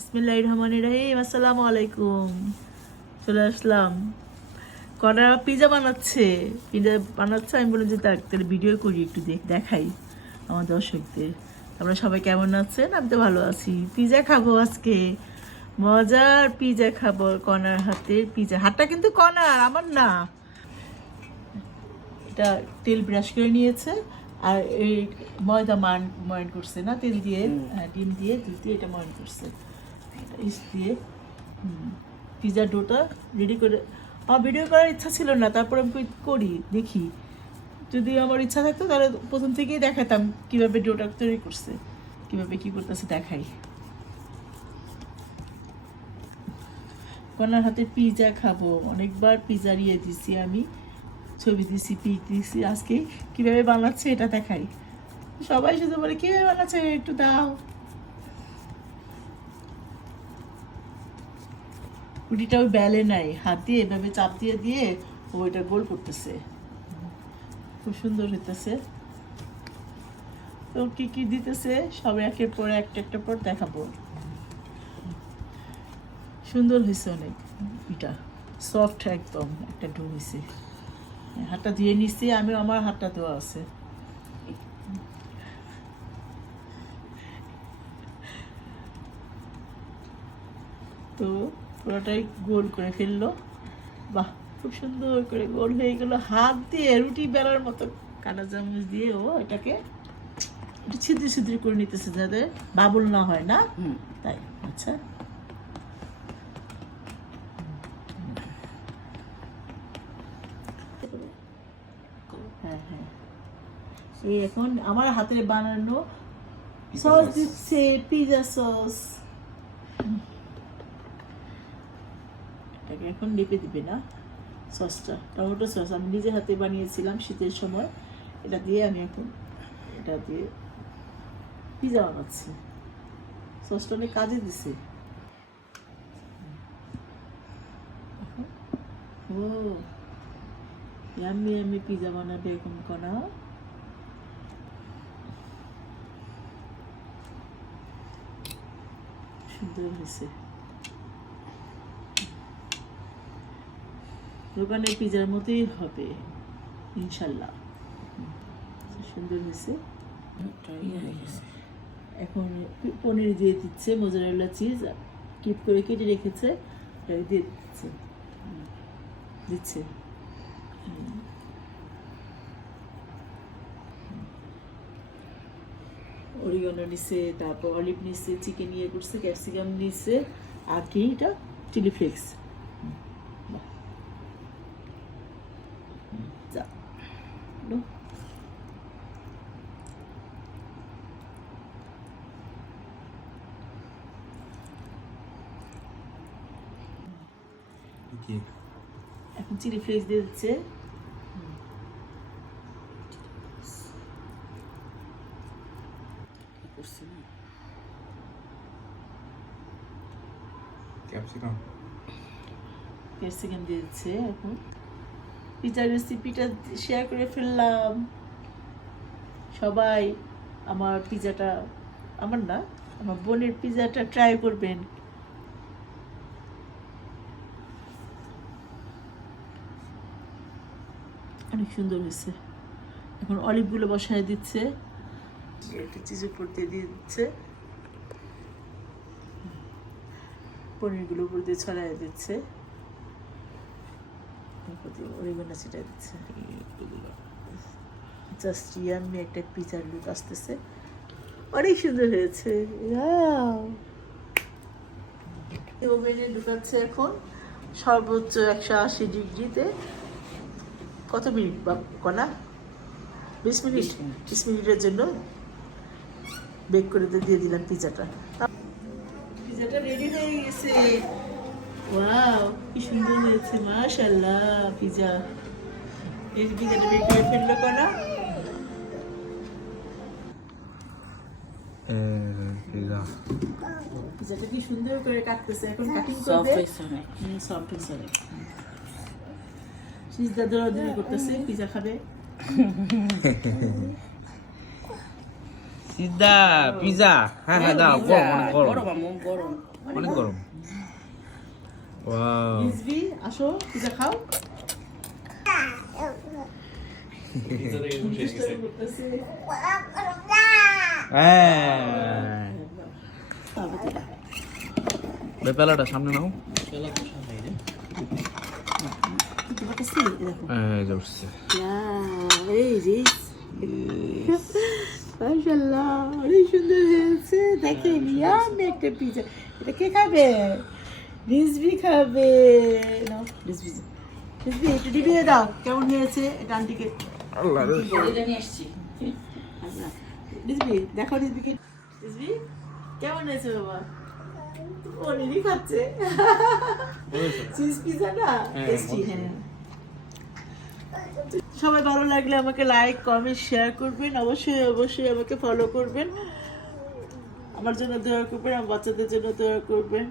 বিসমিল্লাহ রহমান রাহিম। আসসালামু আলাইকুম। চলে আসলাম। কটা পিজা বানাচ্ছে। পিজা বানাচ্ছে আমি বললাম যে তার- তাহলে ভিডিও করি একটু দেখ দেখাই আমার দর্শকদের। আমরা সবাই কেমন আছেন? আমি তো ভালো আছি। পিজা খাব আজকে। মজার পিজা খাব কনার হাতের পিজা হাতটা কিন্তু কনার আমার না। এটা তেল ব্রাশ করে নিয়েছে। আর এই ময়দা মান ময়ন করছে না তেল দিয়ে? হ্যাঁ, ডিম দিয়ে দুধ দিয়ে এটা ময়ন করছে। ইস্ট দিয়ে পিজা ডোটা রেডি করে, আমার ভিডিও করার ইচ্ছা ছিল না, তারপর আমি করি, দেখি। যদি আমার ইচ্ছা থাকতো, তাহলে প্রথম থেকেই দেখাতাম কীভাবে ডোটা তৈরি করছে, কীভাবে কি করতেছে দেখাই। কনার হাতে পিজা খাব, অনেকবার পিজা ইয়ে দিছি আমি, ছবি দিছি পি দিছি, আজকে কীভাবে বানাচ্ছে এটা দেখাই। সবাই শুধু বলে, কীভাবে বানাচ্ছে? একটু দাও। রুটিটা ওই বেলে নাই। হাত দিয়ে এভাবে চাপ দিয়ে দিয়ে ও এটা গোল করতেছে। খুব সুন্দর হইতেছে। তো কি কি দিতেছে, সব একের পর একটা একটা পর দেখাবো। সুন্দর হয়েছে অনেক এটা। সফট একদম, একটা ডো হয়েছে হাতটা ধুয়ে নিচ্ছি আমি আমার হাতটা দেওয়া আছে। তো পুরোটাই গোল করে ফেলল। বাহ খুব সুন্দর করে গোল হয়ে গেল। হাত দিয়ে রুটি বেলার মতো কাটা চামচ দিয়ে ও এটাকে একটু ছিদ্র ছিদ্র করে নিতেছে যাতে বাবুল না হয় না? তাই আচ্ছা। হ্যাঁ হ্যাঁ। এই এখন আমার হাতের বানানো সস দিচ্ছে পিজা সস এটাকে। এখন লেপে দিবে না সসটা। টমেটো সস আমি নিজের হাতে বানিয়েছিলাম শীতের সময়। এটা দিয়ে আমি এখন এটা দিয়ে পিজা বানাচ্ছি। সসটা অনেক কাজে দিছে। ও, ইয়াম্মি ইয়াম্মি পিজা বানাবে এখন কনা। সুন্দর হয়েছে। দোকানের পিজার মতোই হবে ইনশাল্লাহ। সুন্দর হয়েছে। এখন পনির দিয়ে দিচ্ছে মোজারেলা চিজ কিপ করে কেটে রেখেছে এটাকে দিয়ে দিচ্ছে। দিচ্ছে। অরিগানো নিচ্ছে তারপর অলিভ নিচ্ছে চিকেন ইয়ে করছে ক্যাপসিকাম নিচ্ছে আর কি এটা চিলি ফ্লেক্স নো কি এখন চিলি ফ্লেক্স দিয়ে দিচ্ছে ক্যাপসিকাম ক্যাপসিকাম দিয়ে দিচ্ছে এখন পিজার রেসিপিটা শেয়ার করে ফেললাম। সবাই আমার পিজাটা আমার না আমার বোনের পিজাটা ট্রাই করবেন। অনেক সুন্দর হয়েছে। এখন অলিভগুলো বসায় দিচ্ছে। একটু চিজ পড়তে দিয়ে দিচ্ছে। পনিরগুলো উপর দিয়ে ছড়াই দিচ্ছে। অরিগোনা ছিটাই দিচ্ছে। জাস্ট ইয়াম্মি একটা পিজার লুক আসতেছে। অনেক সুন্দর হয়েছে। ওভেনে ঢুকাচ্ছে এখন। সর্বোচ্চ একশো আশি ডিগ্রিতে। কত মিনিট বা কনা? বিশ মিনিট? বিশ মিনিটের জন্য বেক করে দিয়ে দিয়ে দিলাম পিজাটা। পিজাটা রেডি হয়ে গেছে। ওয়াও কি সুন্দর হয়েছে মাশাআল্লাহ পিজা। এই পিজাটা বের করে ফেলল কনা পিজা। পিজাটা কি সুন্দর করে কাটতেছে এখন কাটিং সফট করবে? হয়েছে অনেক। হুম সফট হয়েছে অনেক। সিজদা দৌড়াদৌড়ি করতেছে পিজা খাবে। পিজা। হ্যাঁ হ্যাঁ দাও গরম অনেক গরম। অনেক গরম। রিজভি আসো পিজা খাও বেপালাটা সামনে নাও মাশাআল্লাহ অনেক সুন্দর হয়েছে দেখেন একটা পিজা এটা কে খাবে রিজভি খাবে। নাও রিজভি। রিজভি একটু ডিবিয়ে দাও। কেমন হয়েছে এটা আন্টিকে? আল্লাহ রে। এটা নিয়ে আসছি। রিজভি দেখো রিজভিকে। রিজভি কেমন হয়েছে বাবা? ও খাচ্ছে। চিজ পিজা না? হ্যাঁ, টেস্টি মজা। হ্যাঁ। সবাই ভালো লাগলে আমাকে লাইক কমেন্ট শেয়ার করবেন। অবশ্যই অবশ্যই আমাকে ফলো করবেন। আমার জন্য দোয়া করবেন আমার বাচ্চাদের জন্য দোয়া করবেন।